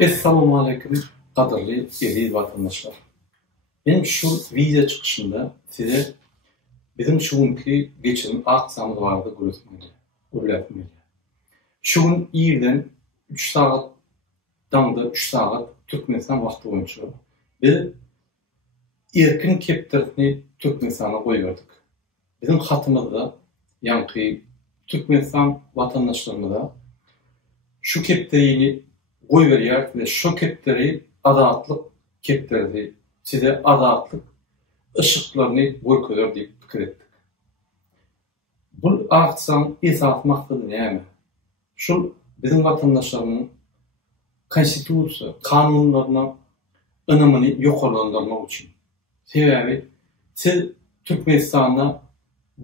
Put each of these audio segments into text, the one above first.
Esselamu aleyküm kadirli aziz vatandaşlar. Benim şu video çıkışında size bizim şugunki geçirin aksamı vardı gürletmeli. Şugun iyiden 3 saat damda 3 saat Türkmenistan vakti boyunca bir erkin keptirini Türkmenistan'a koyuyorduk. Bizim hatımızda yankı Türkmenistan vatandaşlarımıza şu kepterini koy veriyor ve şu kepteri adatlık kepteri size adatlık ışıklarını koy koyuyor deyip fikir ettik. Bu aksan izah maksadı ne mi? Şu bizim vatandaşlarının konstitusiya kanunlarına önümünü yokarlandırmak için. Sebebi siz Türkmenistan'da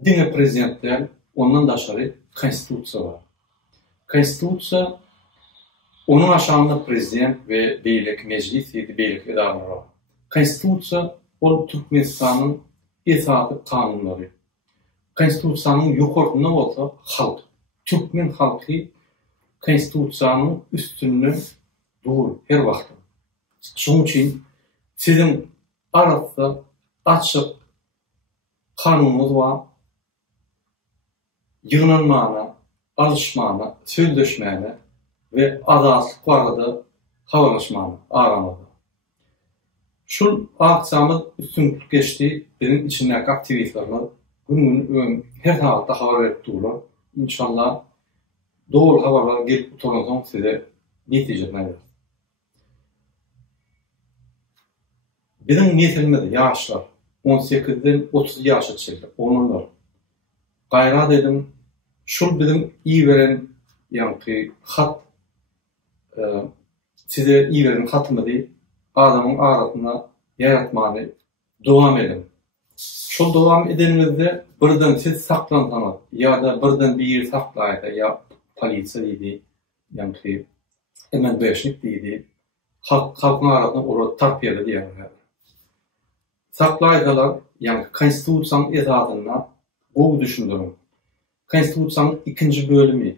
dine prezidentler ondan da aşağı konstitusiya var. Konstitusiya onun aşağında prezident ve beylik meclis yedi beylik idareleri var. Konstitusiya o Türkmenistan'ın esası kanunları. Konstitusiyanın yukarısında olsa halk. Türkmen halkı konstitusiyanın üstünlüğü doğru her vakit. Şunun için sizin arasında açık kanunumuz var. Yığınanmağına, alışmağına, sözleşmeyene ve adatlık var da havalaşmağına, aramada. Şu aksamı üstünlük geçtiği benim içindeki aktivitelerine gün her tarafta hava verip dururlar. İnşallah doğru havalar gelip oturmadan size neticeler verir. Bizim nesilmede yaşlar 18'den 30 yaşa çıktı. Onlar gayrat edin. Şu bizim iyi veren yankı hat size iyi veren hatımı değil adamın aratına yaratmanı devam edin. Şu devam edenimizde birden siz saklansanız ya da birden bir yer saklaydı ya polisiya deydi yankı hemen beşlik deydi halkın aratına orada tarpiyeli diye saklaydılar yani konstitusiyanın esasına bu düşündürüm. Konstitusiyanın 2. bölümü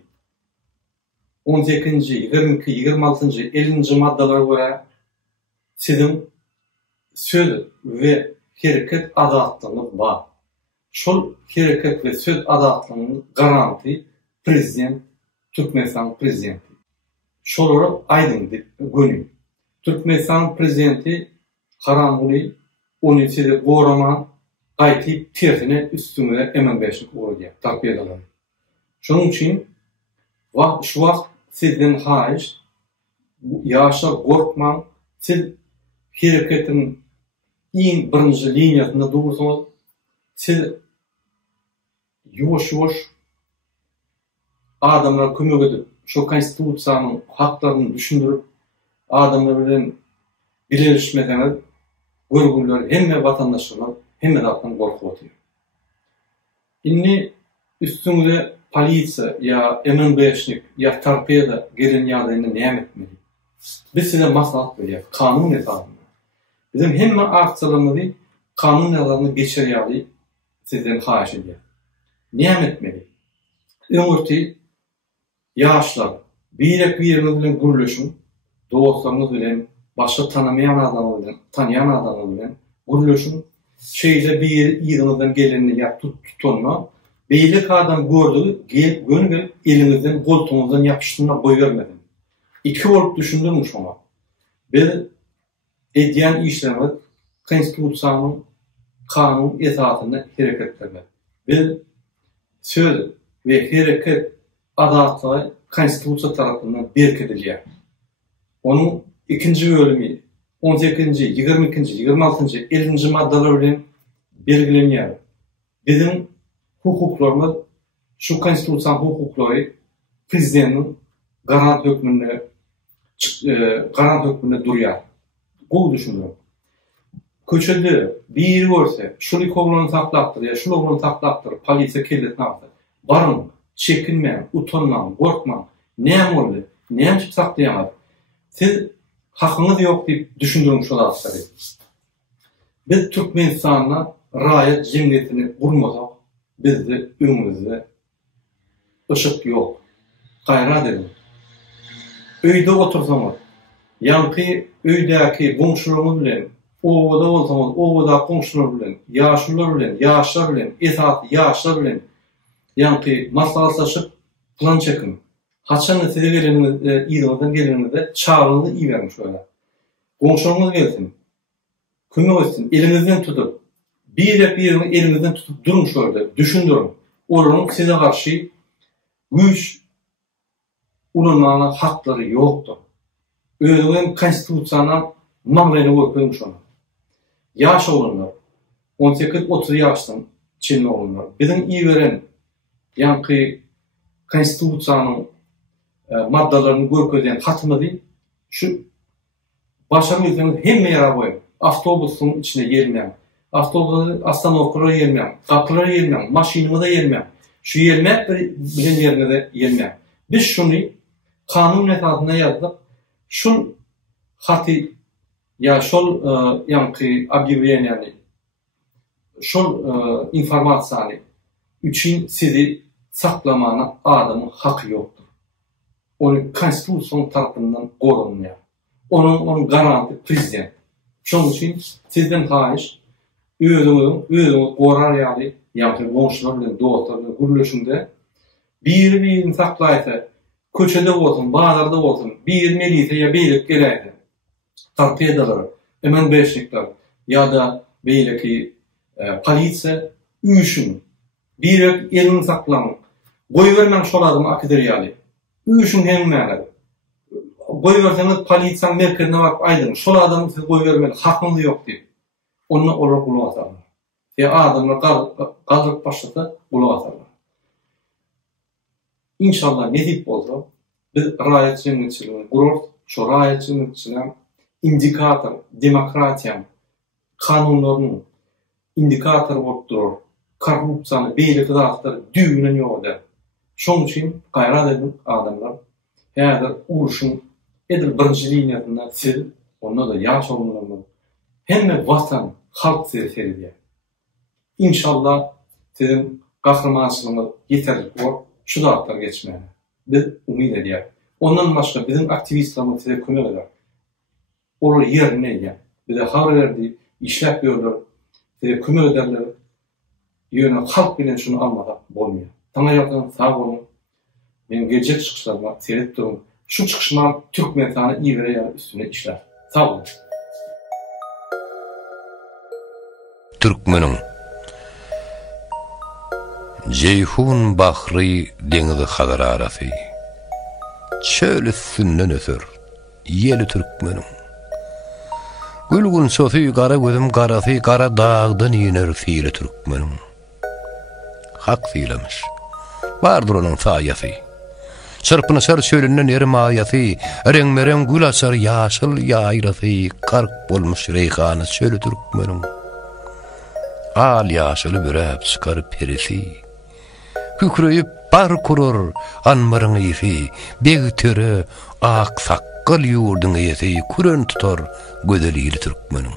18. 22. 26. 50. maddelere göre sizin söz ve hareket adatlığınız var. Şu hareket ve söz adatlığının garanti prezident, Türkmenistan prezidenti. Şoları aydın gönül. Türkmenistan prezidenti Karamuli onu size koruman aytip tersine üstüne emin beşlik oluyor. Takviye ederler. Şunun için şu vakt sizden haiz yaşa korkman siz hareketin en birinci linyasında durursanız siz yavaş adamlara kömek edip şu konstitusiyanın haklarını düşündürüp adamlar bilen birleşmeseniz görgüler hem vatandaşlar hem de halktan korku atıyor. İnni üstünde polisiya ya emin beşlik ya tarpiyada gelen yardımını ne etmeli? Biz size maslahat veriyor. Kanun esasında. Bizim hem akçalarımızı kanun yalanını geçiriyordu sizden haiş ediyor. Ne etmeli? Ömürtü yaşlar bir yerine bilen gürleşin dostlarınız bilen başka tanıyan adamı bilen gürleşin şeyde bir yerinizden gelenini yap tutunma beylik adam gördü gönül elinizden koltuğunuzdan yapıştığına boy vermedin. 2 olup düşündürmüş ona. Bir ediyen işlemler konstitusiyanın kanun esasında hareketlerine. Bir söz ve hareket adatları konstitusiya tarafından berkediliyor. Onun 2. bölümü 18. 22. 26. 50. maddeler bilen belgileniyor. Bizim hukuklarımız şu konstitusiyan hukukları prezidentin garant hükmünde duruyor. Bu düşünüyorum. Köçede bir yer görse şunu kovlanı saklaktır ya şunu kovlanı saklaktır polisiya kelletini aldı. Barın, çekinmeyin, utanmayın, korkmayın. Ne oldu? Ne çık saklayamaz? Siz hakkınız yok deyip düşündürün şu lafları. Biz Türkmenistan'la rayet cemiyetini kurmasak bizde ümümüzde ışık yok. Gayrat edin. Öyde otursanız Yankı öydäki goňşularymyz bilen, owada bolsaňyz, owada goňşular bilen, ýaşlar bilen, ýaşlar bilen, esasy ýaşlar bilen yankı maslahatlaşyp plan çekin. Haçan size gelenizde, ýygyňyzdan gelenizde çağrıňyzy iýerin şöyle. Goňşularymyz gelsin. Kömek etsin, elinizden tutup, birini elinizden tutup durun şöyle, düşündürün. Olaryň size garşy güç ulanmana hakları yoktur. Özüňiň konstitusiýana maňlaýyny goýup şonu. Ýaş olanlar, 18-30 ýaşdan çelme olanlar, biziň iýeren yankı konstitusiýanyň maddalaryny görkezýän hatymyzy şu başarmysyňyz hemme ýere goýun. Awtobusyň içine ýermeň, awtobusy astanowkalara ýermeň, gaplara ýermeň, maşinymyza ýermeň, şu ýermek bilen ýerine de ýermeň. Biz şuny kanun esasyna ýazdyk. Şol haty ya şol yankı obýewleniýany şol informasiýany üçin sizi saklamana adamın hakkı yoktur. Onu konstitusiyon tarafından korunmuyor. Onun garanti prezident. Şunun için sizden haýyş özüňiz gorar ýaly, ýa-da goňşular bilen dostlar bilen gürleşinde bir-birini saklaýsa, köçede bolsun, bazarda bolsun, bir melise ýa beýlik gelýär. Torpedalar, hemen beşlikler ýa-da beýleki polisiýa üçin bir elini saklamak, goýbermäň şol adamy akider ýaly. Üçin hemmäler. Goýberseňiz polisiýa merkezine baryp aýdyn, şol adamy siz goýbermeli, hakyňyz ýok diýip. Onu orak gulak atarlar. Adamlar gazyp başlasa gulak atarlar. İnşallah nedip bolsa, biz raýatçylygyny gurur, şo raýatçylygyň indikator, demokratiýa, kanunlaryň indikatory bolup durur. Korrupsiýany, beýle gyzakları düýünen ýok eder. Şoň üçin gaýrat edin adamlar. Häzir uruşyň edil birinji liniýasynda siz, onda da ýaş olanlar, hemme watan, halk sizi seredýär. İnşallah sizin gahrmançylygyňyz ýeterlik bolup, şu zatlar geçmeli. Biz umid edýär. Ondan başga bizim aktivistlerimiz size kömek eder. Olar ýerine ýa. Bize habar berdi, işläp berdiler, size kömek ederler. Ýöne halk bilen şunu almadan bolmuyor. Taňaýardan sağ bolun. Men gelecek çykyşlarıma seredip durun. Şu çykyşlar Türkmenistan'a iýere üstüne işler. Sağ olun. Türkmenim. Ceyhun bahri deňizi hadar arasy. Çöl üstünden öser. Ýeli Türkmenim. Gülgün sosy gara gözüm garasy, gara dağdan ýener fiili Türkmenim. Hak fiilemiş. Bardır onun saýasy. Çırpınışar çölünden erim aýasy, reňmereň gül açar ýaşyl ýaýrasy, gark bolmuş reyhany çölü Türkmenim. Al ýaşyly bürep çykar perisi. Kükreyip bar kurur anmaryň ýyfy, begtöre ak sakkal ýurduň ýesi kuren tutar gözelili Türkmenim.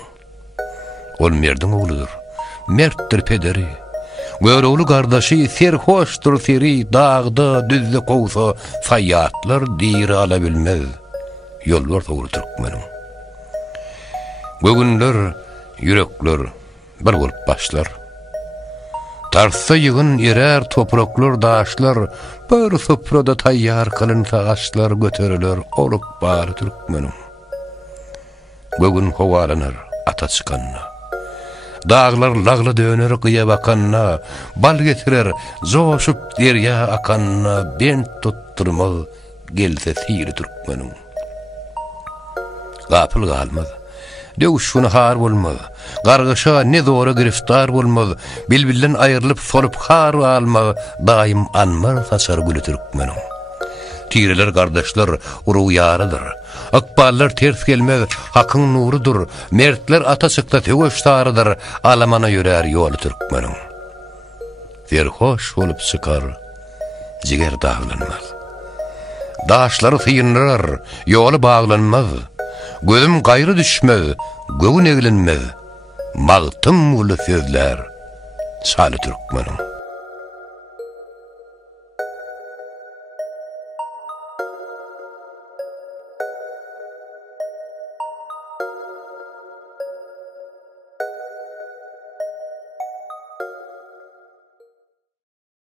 Ol merdiň ogludur, mertdir pederi. Göröwli gardaşy serhoşdur seri, dağda düzde gowsa saýatlar diri ala bilmez. Ýollar togry Türkmenim. Gögünler, yürekler bir bolup başlar. Tarsa ýygyn erer topraklar, daşlar, bir sofrada taýýar kılynsa aşlar göteriler, olup bar Türkmenim. Gögün howalanar ata çykanna. Dağlar lagly döner gyýa bakanna, bal getirer joşup derýa akanna, bent tutturmaz gelse siri Türkmenim. Gapyl galmaz, döwüşüne har bolmaz, gargaşa ne zora giriftar bolmaz, bilbilden aýrylyp solup har almaz, daim anmar saçar gülü Türkmenim. Tireler kardeşler uru yarıdır. Akballar ters gelmez, hakyň nurudur. Mertler ataçykda töweştarıdır. Alamana ýörer ýoly Türkmenim. Serhoş bolup çykar, jiger daglanmaz. Daşlary syýyndyrar, ýoly baglanmaz. Gözüm gaýry düşmez, göwün eglenmez. Magtym uly sözler, saly Türkmenim.